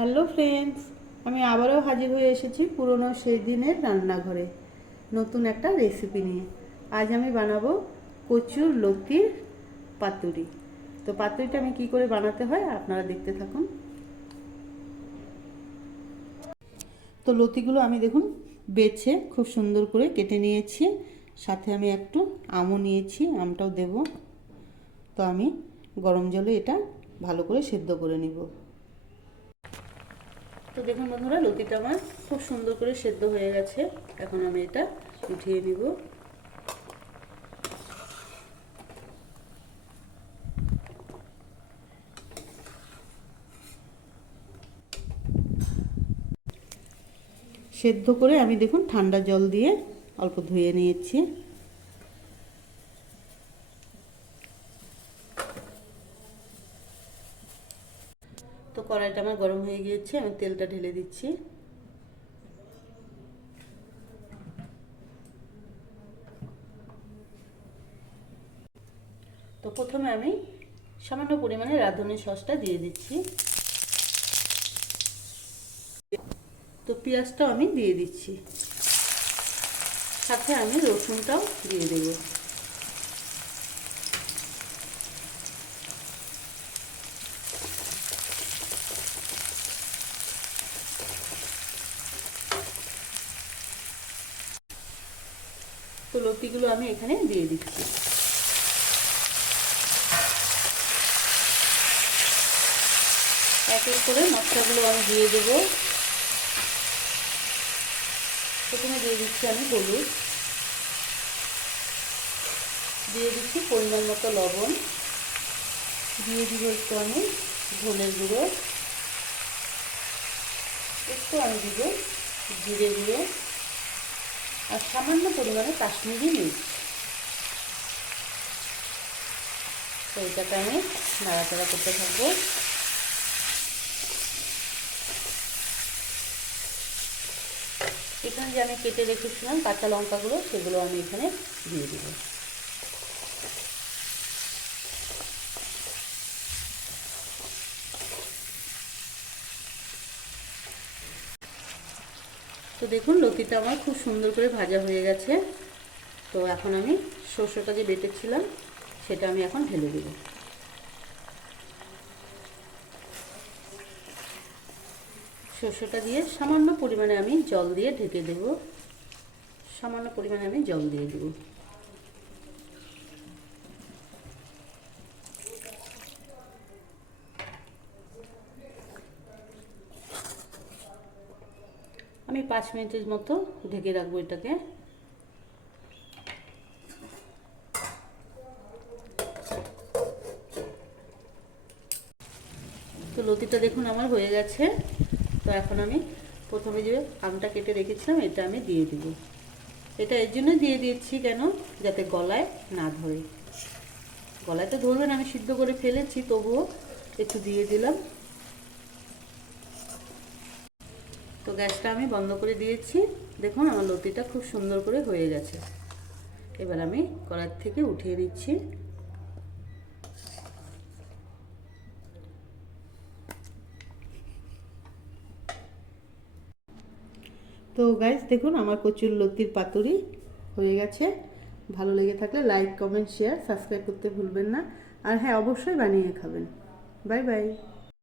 Hello friends, আমি আবারও হাজির হয়ে এসেছি পুরনো সেই দিনের রান্নাঘরে নতুন একটা রেসিপি নিয়ে। আজ আমি বানাবো কচুর লতির পাতুরি। তো পাতুরিটা আমি কি করে বানাতে হয় আপনারা দেখতে থাকুন। তো লতিগুলো আমি দেখুন বেছে খুব সুন্দর করে কেটে নিয়েছি, সাথে আমি একটু আমও নিয়েছি, আমটাও দেব। তো আমি গরম জলে এটা ভালো করে সেদ্ধ করে নিব। তো দেখুন বন্ধুরা, লতিটা আমার খুব সুন্দর করে সেদ্ধ হয়ে গেছে। এখন আমি এটা উঠিয়ে নিব। সেদ্ধ করে আমি দেখুন ঠান্ডা জল দিয়ে অল্প ধুয়ে নিয়েছি। তো কড়াইটা আমার গরম হয়ে গিয়েছে, আমি তেলটা ঢেলে দিচ্ছি। তো প্রথমে আমি সামান্য পরিমাণে রাঁধুনি সসটা দিয়ে দিচ্ছি। তো পেঁয়াজটাও আমি দিয়ে দিচ্ছি, সাথে আমি রসুনটাও দিয়ে দেব। তো লতিগুলো আমি এখানে দিয়ে দিচ্ছি। এক এক করে মশলাগুলো আমি দিয়ে দেবো। প্রথমে দিয়ে দিচ্ছি আমি হলুদ, দিয়ে দিচ্ছি পরিমাণ মতো লবণ, দিয়ে দিব একটু আমি ধনের গুঁড়ো, একটু আমি দিব জিরে গুঁড়ো, আর সামান্য পরিমাণে কাশ্মীরি মির্চ। তো এটাকে আমি নাড়াচাড়া করতে থাকবো। এখানে যে আমি কেটে রেখেছিলাম কাঁচা লঙ্কাগুলো, সেগুলো আমি এখানে দিয়ে দিব। তো দেখুন লতিটা আমার খুব সুন্দর করে ভাজা হয়ে গেছে। তো এখন আমি সরষেটা যে বেটেছিলাম সেটা আমি এখন ঢেলে দেব। সরষেটা দিয়ে সামান্য পরিমাণে আমি জল দিয়ে ঢেকে দেব। সামান্য পরিমাণে আমি জল দিয়ে দেব। আমি 5 মিনিটের মতো ঢেকে রাখবো এটাকে। তো লতিটা দেখুন আমার হয়ে গেছে। তো এখন আমি প্রথমে যে আমটা কেটে রেখেছিলাম এটা আমি দিয়ে দিব। এটা এর জন্য দিয়ে দিচ্ছি কেন, যাতে গলায় না ধরে। গলায় তো ধরবে না, আমি সিদ্ধ করে ফেলেছি, তবুও একটু দিয়ে দিলাম। তো গ্যাসটা আমি বন্ধ করে দিয়েছি। দেখুন আমার লতিটা খুব সুন্দর করে হয়ে গেছে। এবার আমি কড়াই থেকে উঠিয়ে নিচ্ছি। তো গাইস দেখুন আমার কচুর লতির পাতুরি হয়ে গেছে। ভালো লেগে থাকলে লাইক, কমেন্ট, শেয়ার, সাবস্ক্রাইব করতে ভুলবেন না। আর হ্যাঁ, অবশ্যই বানিয়ে খাবেন। Bye bye.